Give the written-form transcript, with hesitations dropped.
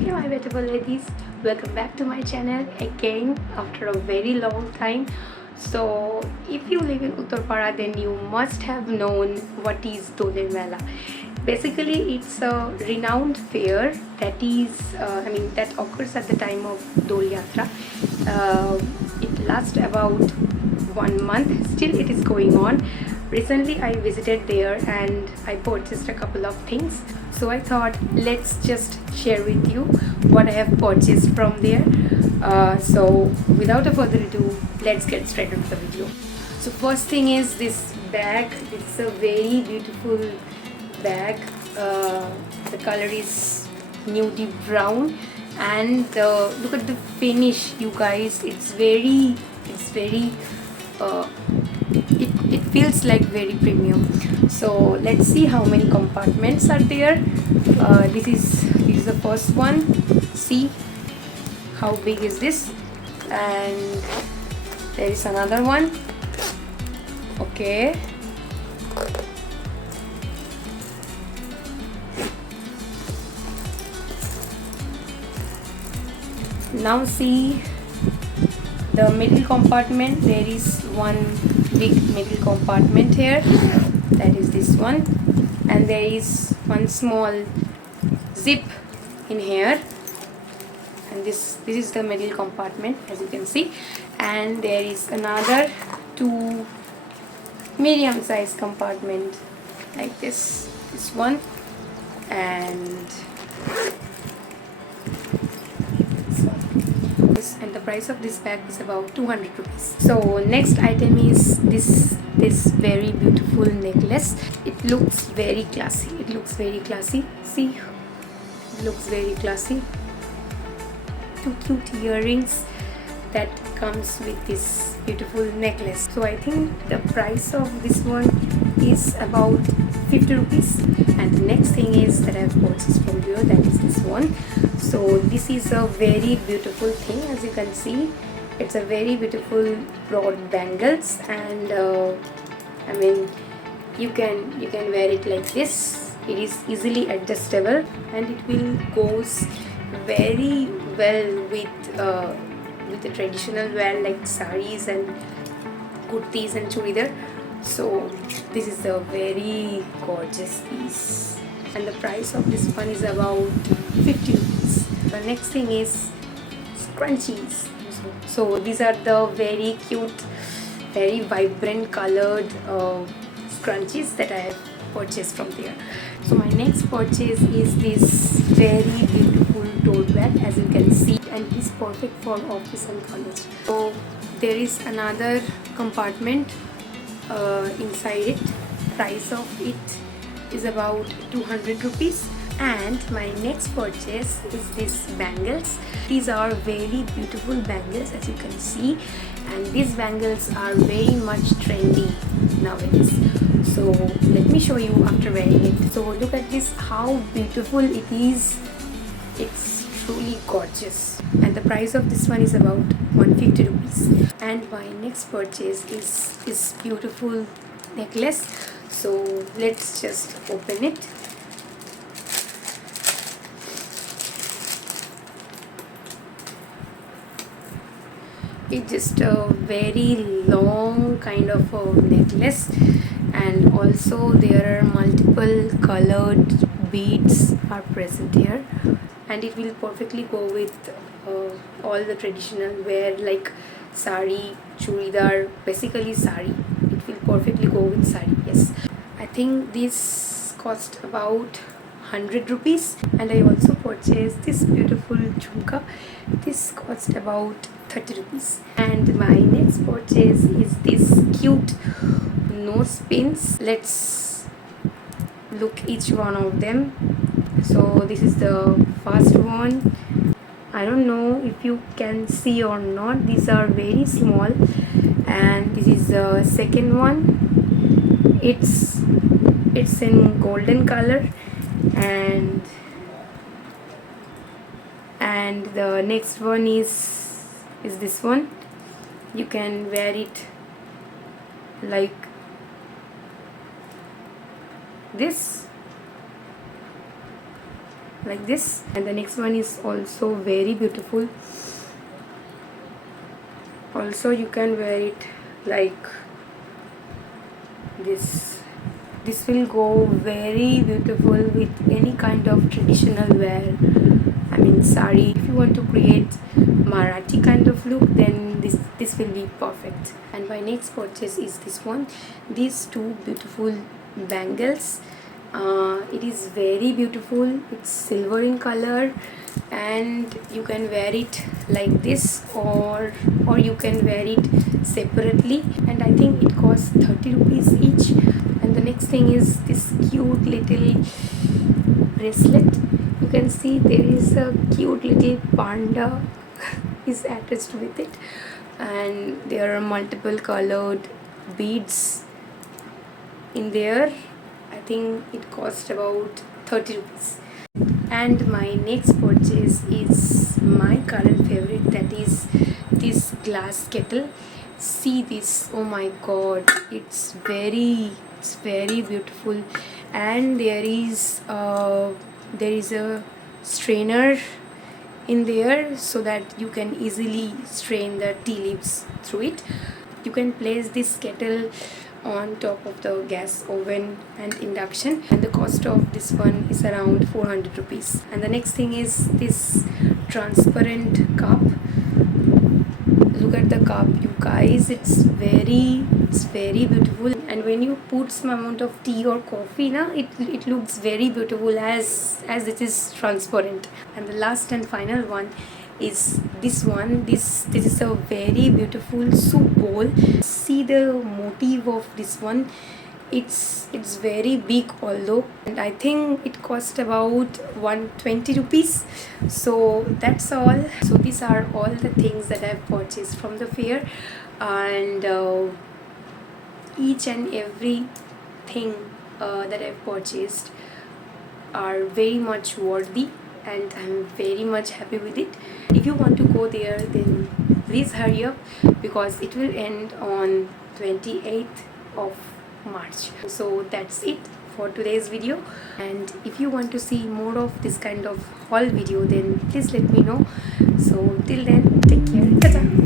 Hey my beautiful ladies, welcome back to my channel again after a very long time. So if you live in Uttarpara, then you must have known what is Doler Mela. Basically, it's a renowned fair that is, that occurs at the time of Dol Yatra. It lasts about 1 month. Still, it is going on. Recently, I visited there and I purchased a couple of things. So I thought let's just share with you what I have purchased from there. So without a further ado, let's get straight into the video. So first thing is this bag. It's a very beautiful bag. The color is nudie brown, and look at the finish, you guys. Uh, it feels like very premium. So let's see how many compartments are there. This is the first one. See how big is this, and there is another one. Okay, now see the middle compartment. There is one big middle compartment here, that is this one, and there is one small zip in here, and this is the middle compartment, as you can see. And there is another two medium size compartment like this one, and and the price of this bag is about 200 rupees. So next item is this very beautiful necklace. It looks very classy. See, it looks very classy. Two cute earrings that comes with this beautiful necklace. So I think the price of this one is about 50 rupees. And the next thing is that I have purchased from here, that is this one. So this is a very beautiful thing, as you can see. It's a very beautiful broad bangles, and you can wear it like this. It is easily adjustable, and it will goes very well with the traditional wear like saris and kurtis and churidar. So this is a very gorgeous piece, and the price of this one is about 50 rupees. The next thing is scrunchies. So these are the very cute, very vibrant colored scrunchies that I have purchased from there. So my next purchase is this very beautiful tote bag, as you can see, and it is perfect for office and college. So there is another compartment inside it. Price of it is about 200 rupees. And my next purchase is this bangles. These are very beautiful bangles, as you can see, and these bangles are very much trendy nowadays. So let me show you after wearing it. So look at this, how beautiful it is. It's truly gorgeous, and the price of this one is about 150 rupees. And my next purchase is this beautiful necklace. So let's just open it. It's just a very long kind of a necklace, and also there are multiple colored beads are present here, and it will perfectly go with all the traditional wear like sari, churidar, basically sari. It will perfectly go with sari. Yes, I think this cost about 100 rupees. And I also purchased this beautiful jhumka. This cost about 30 rupees. And my next purchase is this cute nose pins. Let's look each one of them. So this is the first one. I don't know if you can see or not, these are very small. And this is the second one. It's in golden color, and the next one is this one. You can wear it like this, like this. And the next one is also very beautiful. Also you can wear it like this. This will go very beautiful with any kind of traditional wear. I mean sari. If you want to create Marathi kind of look, then this will be perfect. And my next purchase is this one. These two beautiful bangles. It is very beautiful. It's silver in color, and you can wear it like this, or you can wear it separately, and I think it costs 30 rupees each. And the next thing is this cute little bracelet. You can see there is a cute little panda is attached with it, and there are multiple colored beads in there. I think it cost about 30 rupees. And my next purchase is my current favorite, that is this glass kettle. See this, oh my god, it's very beautiful. And there is a strainer in there so that you can easily strain the tea leaves through it. You can place this kettle on top of the gas oven and induction, and the cost of this one is around 400 rupees. And the next thing is this transparent cup. Look at the cup, you guys, it's very beautiful. And when you put some amount of tea or coffee na, it looks very beautiful as it is transparent. And the last and final one is this one. This is a very beautiful soup bowl. See the motif of this one. It's very big although, and I think it cost about 120 rupees. So that's all. So these are all the things that I've purchased from the fair, and each and every thing that I've purchased are very much worthy, and I'm very much happy with it. If you want to go there, then please hurry up, because it will end on 28th of March. So that's it for today's video, and if you want to see more of this kind of haul video, then please let me know. So till then, take care. Ta-ta.